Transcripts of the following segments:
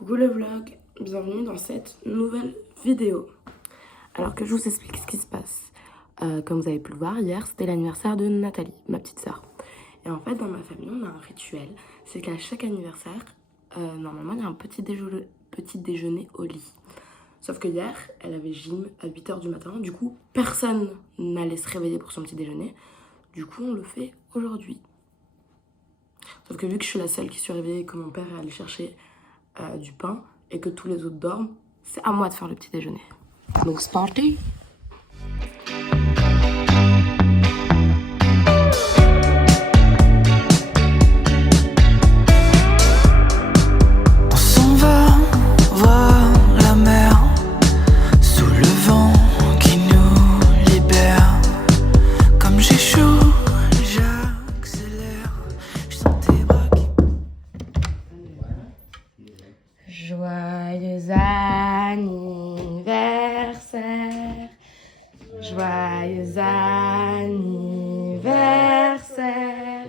Coucou le vlog, bienvenue dans cette nouvelle vidéo. Alors que je vous explique ce qui se passe. Comme vous avez pu le voir, hier c'était l'anniversaire de Nathalie, ma petite sœur. Et en fait dans ma famille on a un rituel, c'est qu'à chaque anniversaire, normalement il y a un petit déjeuner au lit. Sauf que hier, elle avait gym à 8 h du matin, du coup personne n'allait se réveiller pour son petit déjeuner. Du coup on le fait aujourd'hui. Sauf que vu que je suis la seule qui suis réveillée et que mon père est allé chercher du pain et que tous les autres dorment, c'est à moi de faire le petit déjeuner. Donc c'est parti. On s'en va voir la mer sous le vent qui nous libère. Comme j'ai chaud, j'accélère. Je sens tes bras qui... Joyeux anniversaire, joyeux anniversaire,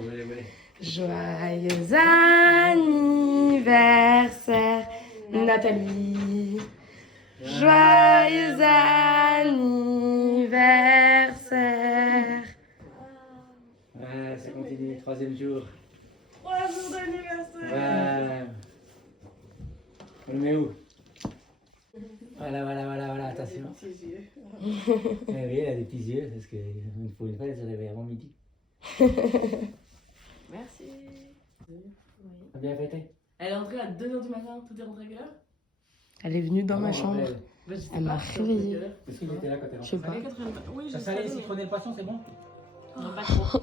joyeux anniversaire, Nathalie, joyeux anniversaire. Ouais, ça continue, troisième jour. 3 jours d'anniversaire. Ouais. On le met où? Voilà, attention. Eh oui, elle a des petits yeux, parce que pour une fois, elle se réveille avant midi. Merci. T'as bien fêté? Elle est entrée à 2 h du matin, tout est rentré à quelle heure? Elle est venue dans ma chambre. Elle m'a réveillée. Est-ce qu'il était là quand t'es rentré? Je sais pas. Oui, ça salait ici, prenez le poisson, c'est bon? Non, pas trop.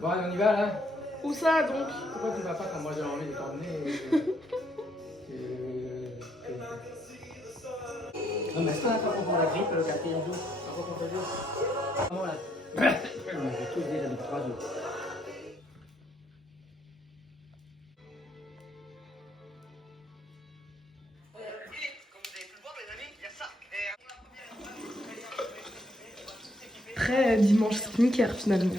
Bon, allez, on y va là? Où ça donc? Pourquoi tu vas pas quand moi j'ai envie de t'emmener? Non, mais est-ce qu'on a pas pour la grippe le 4e jour? Pas pour ton jour? Comment là? J'ai tous déjà depuis 3 jours. Très dimanche sneaker finalement.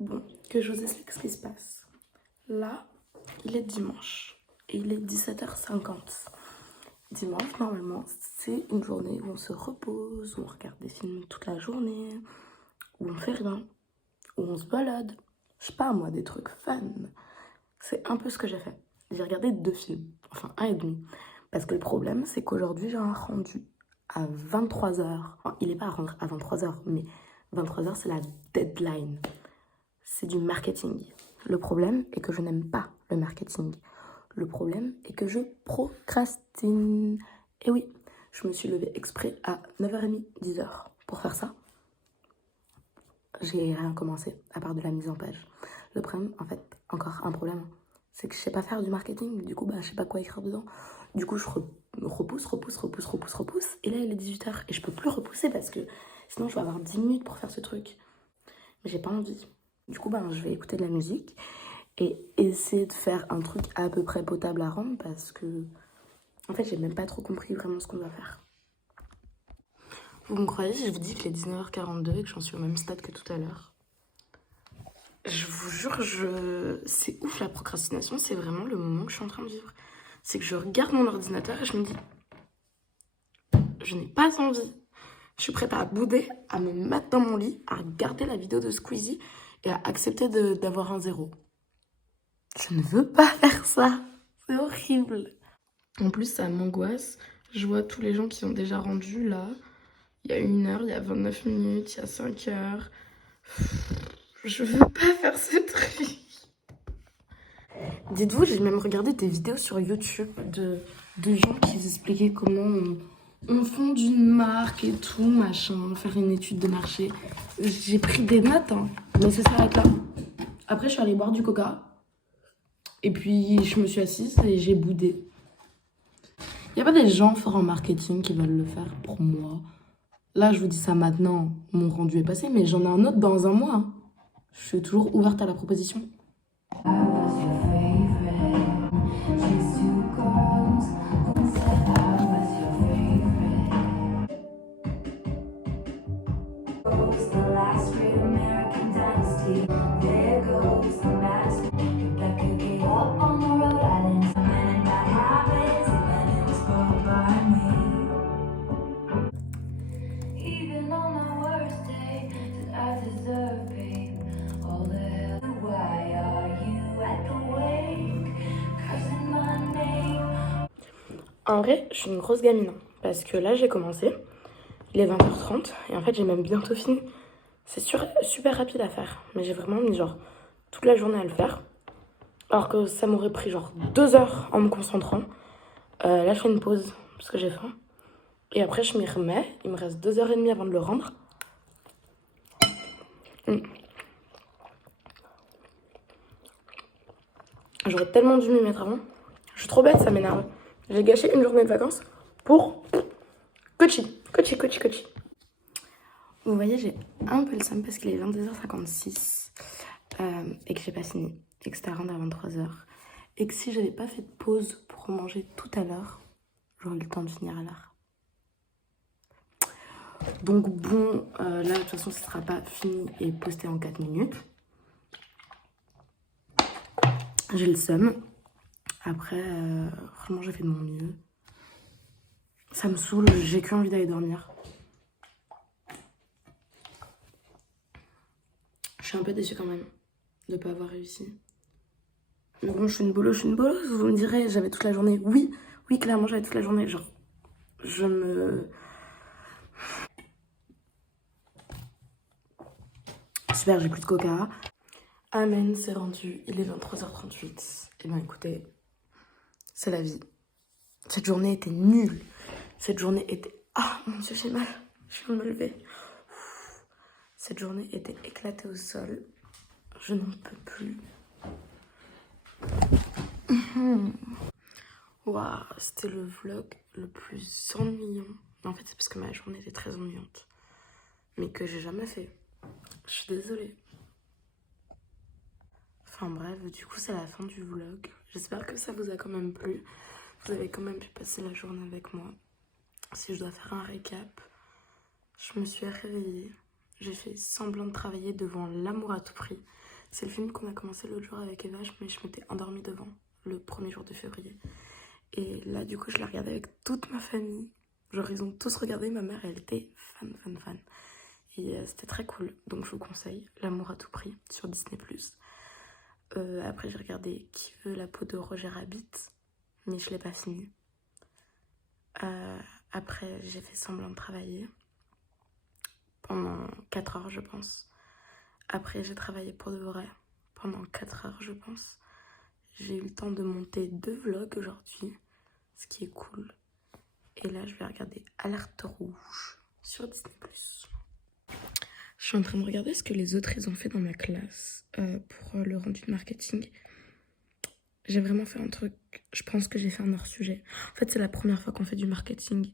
Bon, que je vous explique ce qui se passe. Là, il est dimanche et il est 17 h 50. Dimanche, normalement, c'est une journée où on se repose, où on regarde des films toute la journée, où on fait rien, où on se balade. Je sais pas moi, des trucs fun. C'est un peu ce que j'ai fait. J'ai regardé 2 films, enfin 1 et demi. Parce que le problème, c'est qu'aujourd'hui, j'ai un rendu à 23 h. Enfin, il n'est pas à rendre à 23 h, mais 23 h, c'est la deadline. C'est du marketing. Le problème est que je n'aime pas le marketing. Le problème est que je procrastine. Et oui, je me suis levée exprès à 9 h 30, 10 h pour faire ça. J'ai rien commencé à part de la mise en page. Le problème, en fait, encore un problème, c'est que je sais pas faire du marketing. Du coup, je sais pas quoi écrire dedans. Du coup, je repousse. Et là, il est 18 h et je peux plus repousser parce que sinon, je vais avoir 10 minutes pour faire ce truc. Mais j'ai pas envie. Du coup, je vais écouter de la musique et essayer de faire un truc à peu près potable à rendre parce que, en fait, j'ai même pas trop compris vraiment ce qu'on doit faire. Vous me croyez si je vous dis qu'il est 19 h 42 et que j'en suis au même stade que tout à l'heure? Je vous jure, c'est ouf la procrastination, c'est vraiment le moment que je suis en train de vivre. C'est que je regarde mon ordinateur et je me dis, je n'ai pas envie. Je suis prête à bouder, à me mettre dans mon lit, à regarder la vidéo de Squeezie et à accepter d'avoir un 0. Je ne veux pas faire ça. C'est horrible. En plus, ça m'angoisse. Je vois tous les gens qui ont déjà rendu là. Il y a 1 heure, il y a 29 minutes, il y a 5 heures. Je veux pas faire ce truc. Dites-vous, j'ai même regardé des vidéos sur YouTube de gens qui expliquaient comment on fonde une marque et tout, machin, faire une étude de marché. J'ai pris des notes, hein, mais ça s'arrête là. Après, je suis allée boire du coca. Et puis, je me suis assise et j'ai boudé. Il n'y a pas des gens forts en marketing qui veulent le faire pour moi. Là, je vous dis ça maintenant, mon rendu est passé, mais j'en ai un autre dans un mois. Hein. Je suis toujours ouverte à la proposition. En vrai, je suis une grosse gamine. Hein, parce que là, j'ai commencé. Il est 20h30. Et en fait, j'ai même bientôt fini. C'est super rapide à faire. Mais j'ai vraiment mis genre toute la journée à le faire. Alors que ça m'aurait pris genre 2 heures en me concentrant. Là, je fais une pause parce que j'ai faim. Et après, je m'y remets. Il me reste 2h30 avant de le rendre. J'aurais tellement dû m'y mettre avant. Je suis trop bête, ça m'énerve. J'ai gâché une journée de vacances pour coaching. Vous voyez, j'ai un peu le seum parce qu'il est 22h56 et que j'ai pas fini. Et que c'était à rendre à 23h. Et que si j'avais pas fait de pause pour manger tout à l'heure, j'aurais eu le temps de finir à l'heure. Donc bon, là de toute façon ce sera pas fini et posté en 4 minutes. J'ai le seum. Après, franchement j'ai fait de mon mieux. Ça me saoule, j'ai qu'une envie d'aller dormir. Je suis un peu déçue quand même de pas avoir réussi. Mais bon, je suis une bolosse, vous me direz, j'avais toute la journée. Oui, clairement j'avais toute la journée, genre, Super, j'ai plus de coca. Amen, c'est rendu, il est 23h38. Et ben écoutez, c'est la vie. Cette journée était nulle. Cette journée était... Ah, mon Dieu, j'ai mal. Je viens de me lever. Cette journée était éclatée au sol. Je n'en peux plus. Waouh, c'était le vlog le plus ennuyant. En fait, c'est parce que ma journée était très ennuyante. Mais que j'ai jamais fait. Je suis désolée. Enfin bref, du coup, c'est la fin du vlog. J'espère que ça vous a quand même plu. Vous avez quand même pu passer la journée avec moi. Si je dois faire un récap, je me suis réveillée. J'ai fait semblant de travailler devant L'amour à tout prix. C'est le film qu'on a commencé l'autre jour avec Eva, mais je m'étais endormie devant le 1er jour de février. Et là, du coup, je l'ai regardé avec toute ma famille. Genre, ils ont tous regardé. Ma mère, elle était fan. Et c'était très cool. Donc, je vous conseille L'amour à tout prix sur Disney+. Après, j'ai regardé Qui veut la peau de Roger Rabbit, mais je l'ai pas fini. Après, j'ai fait semblant de travailler pendant 4 heures, je pense. Après, j'ai travaillé pour de vrai pendant 4 heures, je pense. J'ai eu le temps de monter 2 vlogs aujourd'hui, ce qui est cool. Et là, je vais regarder Alerte Rouge sur Disney+. Je suis en train de regarder ce que les autres ils ont fait dans ma classe pour le rendu de marketing. J'ai vraiment fait un truc, je pense que j'ai fait un hors-sujet. En fait, c'est la première fois qu'on fait du marketing.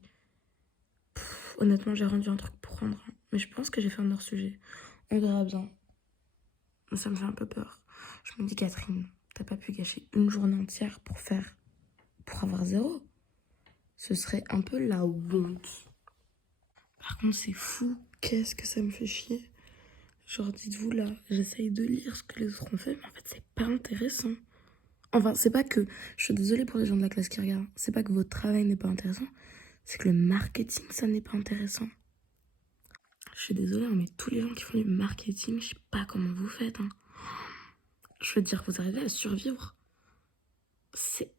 Honnêtement, j'ai rendu un truc pour rendre. Mais je pense que j'ai fait un hors-sujet. On verra bien. Ça me fait un peu peur. Je me dis, Catherine, t'as pas pu gâcher une journée entière pour avoir 0. Ce serait un peu la honte. Par contre, c'est fou. Qu'est-ce que ça me fait chier. Genre, dites-vous là, j'essaye de lire ce que les autres ont fait, mais en fait, c'est pas intéressant. Enfin, c'est pas que... Je suis désolée pour les gens de la classe qui regardent. C'est pas que votre travail n'est pas intéressant. C'est que le marketing, ça n'est pas intéressant. Je suis désolée, mais tous les gens qui font du marketing, je sais pas comment vous faites. Hein. Je veux dire, vous arrivez à survivre. C'est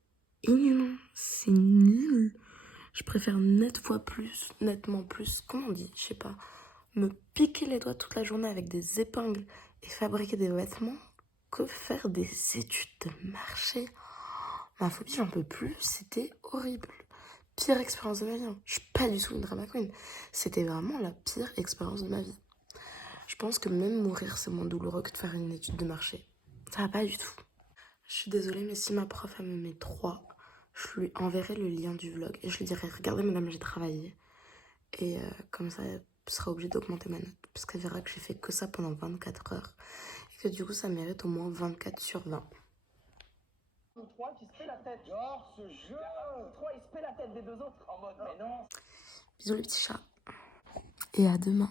inhumain. C'est nul. Je préfère nettement plus, comment on dit, je sais pas, me piquer les doigts toute la journée avec des épingles et fabriquer des vêtements que faire des études de marché. Ma phobie, j'en peux plus, c'était horrible. Pire expérience de ma vie. Hein. Je suis pas du tout une drama queen. C'était vraiment la pire expérience de ma vie. Je pense que même mourir, c'est moins douloureux que de faire une étude de marché. Ça va pas du tout. Je suis désolée, mais si ma prof, elle me met 3, je lui enverrai le lien du vlog et je lui dirai, regardez madame, j'ai travaillé. Et comme ça, elle sera obligée d'augmenter ma note. Parce qu'elle verra que j'ai fait que ça pendant 24 heures. Et que du coup, ça mérite au moins 24 sur 20. 3 qui se fait la tête. Oh, ce jeu 3, il se fait la tête des 2 autres. En mode, mais non. Bisous les petits chats. Et à demain.